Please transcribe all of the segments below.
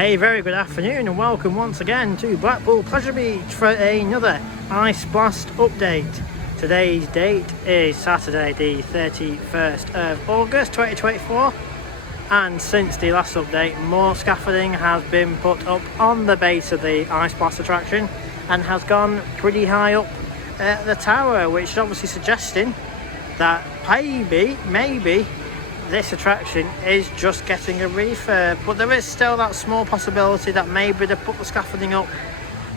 A very good afternoon and welcome once again to Blackpool Pleasure Beach for another Ice Blast update. Today's date is Saturday the 31st of August 2024, and since the last update more scaffolding has been put up on the base of the Ice Blast attraction and has gone pretty high up the tower, which is obviously suggesting that maybe this attraction is just getting a refurb, but there is still that small possibility that maybe they put the scaffolding up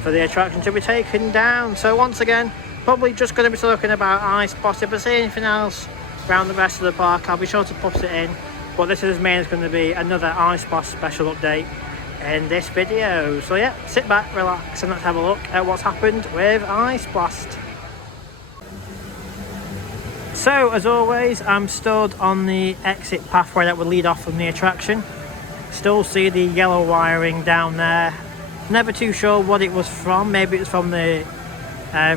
for the attraction to be taken down. So once again, probably just going to be talking about Ice Blast. If I see anything else around the rest of the park, I'll be sure to put it in, but this is mainly going to be another Ice Blast special update in this video. So yeah, sit back, relax, and let's have a look at what's happened with Ice Blast. So as always, I'm stood on the exit pathway that would lead off from the attraction. Still see the yellow wiring down there. Never too sure what it was from. Maybe it's from the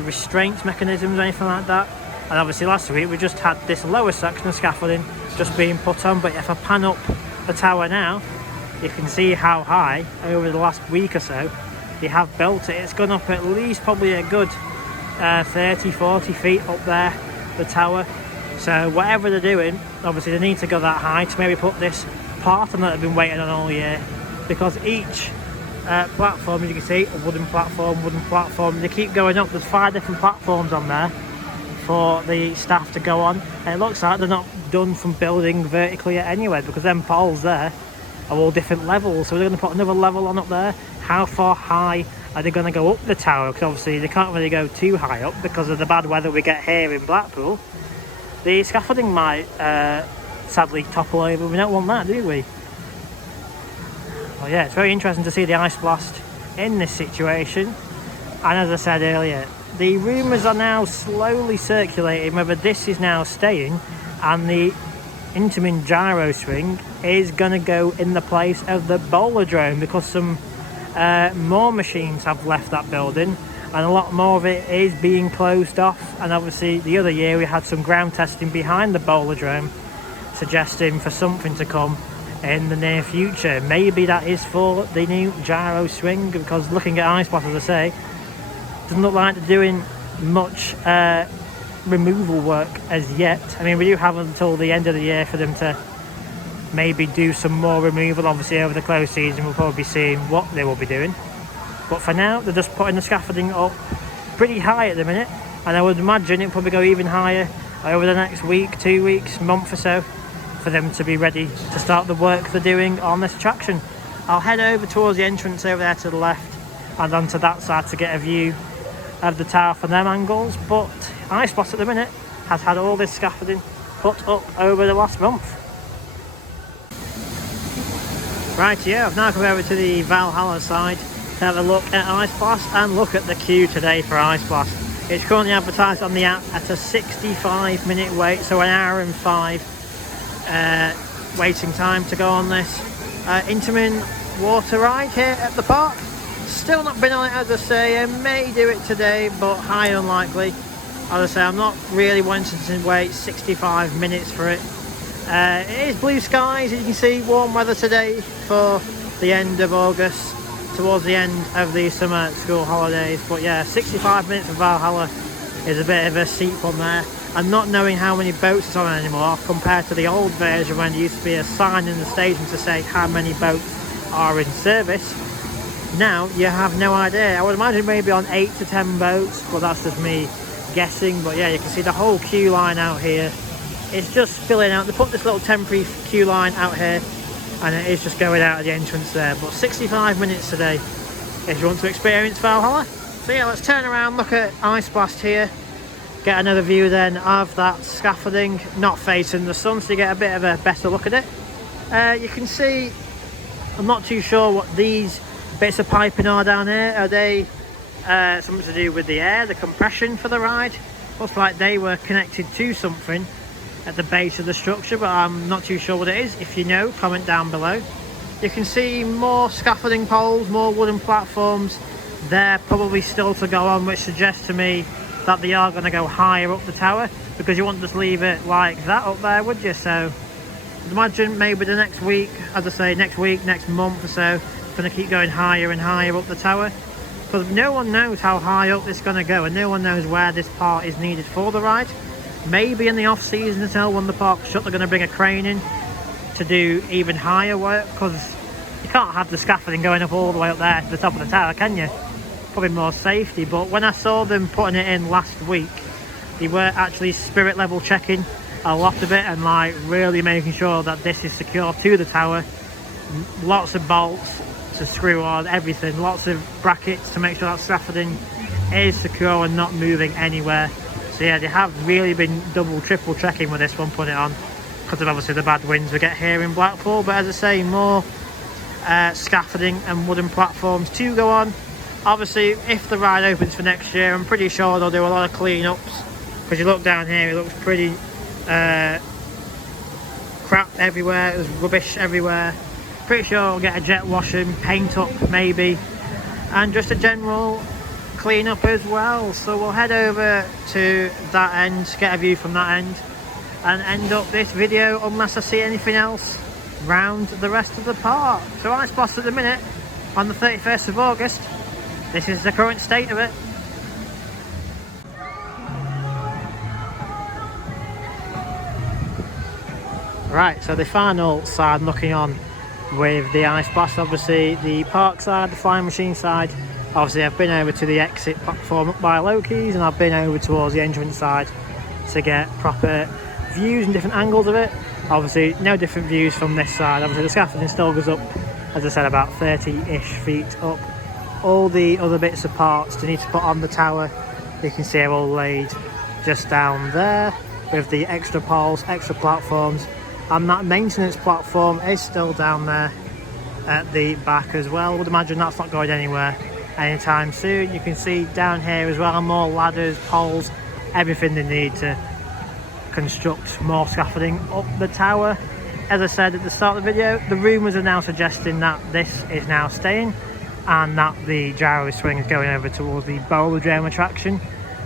restraint mechanisms or anything like that. And obviously last week we just had this lower section of scaffolding just being put on. But if I pan up the tower now, you can see how high over the last week or so they have built it. It's gone up at least probably a good 30-40 feet up there, the tower. So whatever they're doing, obviously they need to go that high to maybe put this part on that they've been waiting on all year, because each platform, as you can see, a wooden platform, they keep going up. There's 5 different platforms on there for the staff to go on, and it looks like they're not done from building vertically yet anyway, because them poles there are all different levels. So they're going to put another level on up there. How far high are they going to go up the tower? Because obviously they can't really go too high up because of the bad weather we get here in Blackpool. The scaffolding might sadly topple over. We don't want that, do we? Well, yeah, it's very interesting to see the Ice Blast in this situation. And as I said earlier, the rumours are now slowly circulating whether this is now staying and the Intamin gyro swing is going to go in the place of the bowl-a-drome, because some more machines have left that building and a lot more of it is being closed off. And obviously the other year we had some ground testing behind the bowl-a-drome suggesting for something to come in the near future. Maybe that is for the new gyro swing, because looking at Ice Blast, as I say, doesn't look like they're doing much removal work as yet. I mean, we do have until the end of the year for them to maybe do some more removal. Obviously over the close season we'll probably be seeing what they will be doing, but for now they're just putting the scaffolding up pretty high at the minute, and I would imagine it'll probably go even higher over the next week, 2 weeks, month or so, for them to be ready to start the work they're doing on this attraction. I'll head over towards the entrance over there to the left and onto that side to get a view of the tower from them angles. But Ice Blast at the minute has had all this scaffolding put up over the last month. Right, yeah, I've now come over to the Valhalla side to have a look at Ice Blast and look at the queue today for Ice Blast. It's currently advertised on the app at a 65-minute wait, so an hour and 5 waiting time to go on this Intamin water ride here at the park. Still not been on it, as I say. I may do it today, but highly unlikely. As I say, I'm not really wanting to wait 65 minutes for it. It is blue skies, as you can see, warm weather today for the end of August, towards the end of the summer school holidays. But yeah, 65 minutes of Valhalla is a bit of a steep one there, and not knowing how many boats it's on anymore compared to the old version when there used to be a sign in the station to say how many boats are in service. Now you have no idea. I would imagine maybe on 8 to 10 boats, but that's just me guessing. But yeah, you can see the whole queue line out here. It's just filling out. They put this little temporary queue line out here and it is just going out of the entrance there. But 65 minutes today if you want to experience Valhalla. So yeah, let's turn around, look at Ice Blast here, get another view then of that scaffolding, not facing the sun, so you get a bit of a better look at it. You can see, I'm not too sure what these bits of piping are down here. Are they something to do with the air, the compression for the ride? Looks like they were connected to something at the base of the structure, but I'm not too sure what it is. If you know, comment down below. You can see more scaffolding poles, more wooden platforms. They're probably still to go on, which suggests to me that they are going to go higher up the tower, because you wouldn't just leave it like that up there, would you? So I'd imagine maybe the next week, as I say, next week, next month or so, going to keep going higher and higher up the tower, because no one knows how high up it's going to go, and no one knows where this part is needed for the ride. Maybe in the off season as well, when the park's shut, they're going to bring a crane in to do even higher work, because you can't have the scaffolding going up all the way up there to the top of the tower, can you? Probably more safety. But when I saw them putting it in last week, they were actually spirit level checking a lot of it and like really making sure that this is secure to the tower. Lots of bolts to screw on, everything, lots of brackets to make sure that scaffolding is secure and not moving anywhere. So yeah, they have really been double, triple checking with this one, putting it on, because of obviously the bad winds we get here in Blackpool. But as I say, more scaffolding and wooden platforms to go on. Obviously, if the ride opens for next year, I'm pretty sure they'll do a lot of clean-ups, because you look down here, it looks pretty crap everywhere, there's rubbish everywhere. Pretty sure we'll get a jet washing, paint up maybe, and just a general clean up as well. So we'll head over to that end, get a view from that end, and end up this video unless I see anything else round the rest of the park. So Ice Blast at the minute on the 31st of August. This is the current state of it. Right, so the final side looking on with the Ice Blast, obviously the park side, the flying machine side. Obviously I've been over to the exit platform up by Loki's, and I've been over towards the entrance side to get proper views and different angles of it. Obviously no different views from this side. Obviously the scaffolding still goes up, as I said, about 30-ish feet up. All the other bits of parts to need to put on the tower, you can see are all laid just down there, with the extra poles, extra platforms, and that maintenance platform is still down there at the back as well. I would imagine that's not going anywhere anytime soon. You can see down here as well more ladders, poles, everything they need to construct more scaffolding up the tower. As I said at the start of the video, the rumours are now suggesting that this is now staying, and that the gyro swing is going over towards the bowl-a-drome attraction,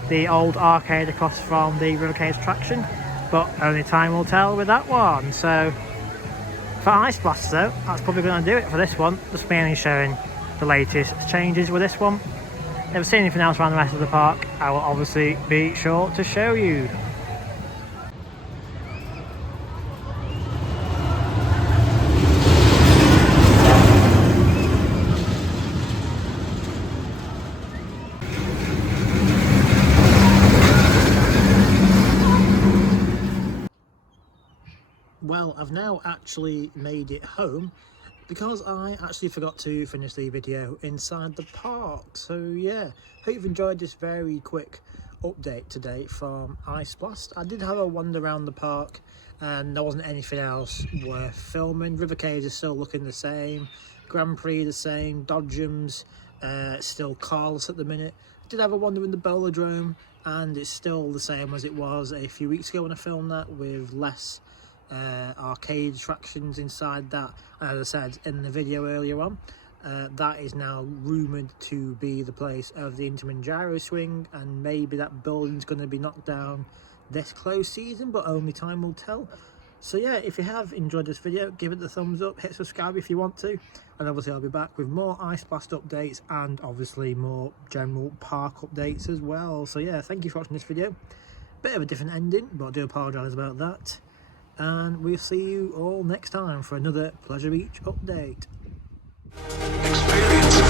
the old arcade across from the River Cave attraction. But only time will tell with that one. So for Ice Blast though, that's probably going to do it for this one. Just mainly showing the latest changes with this one. Never seen anything else around the rest of the park, I will obviously be sure to show you. Well, I've now actually made it home because I actually forgot to finish the video inside the park. So yeah, hope you've enjoyed this very quick update today from Ice Blast. I did have a wander around the park and there wasn't anything else worth filming. River Caves is still looking the same, Grand Prix the same, Dodgems still carless at the minute. I did have a wander in the bowl-a-drome and it's still the same as it was a few weeks ago when I filmed that, with less arcade attractions inside that. As I said in the video earlier on, that is now rumoured to be the place of the Intamin gyro swing, and maybe that building's going to be knocked down this close season, but only time will tell. So yeah, if you have enjoyed this video, give it the thumbs up, hit subscribe if you want to, and obviously I'll be back with more Ice Blast updates and obviously more general park updates as well. So yeah, thank you for watching this video. Bit of a different ending, but I do apologise about that. And we'll see you all next time for another Pleasure Beach update. Experience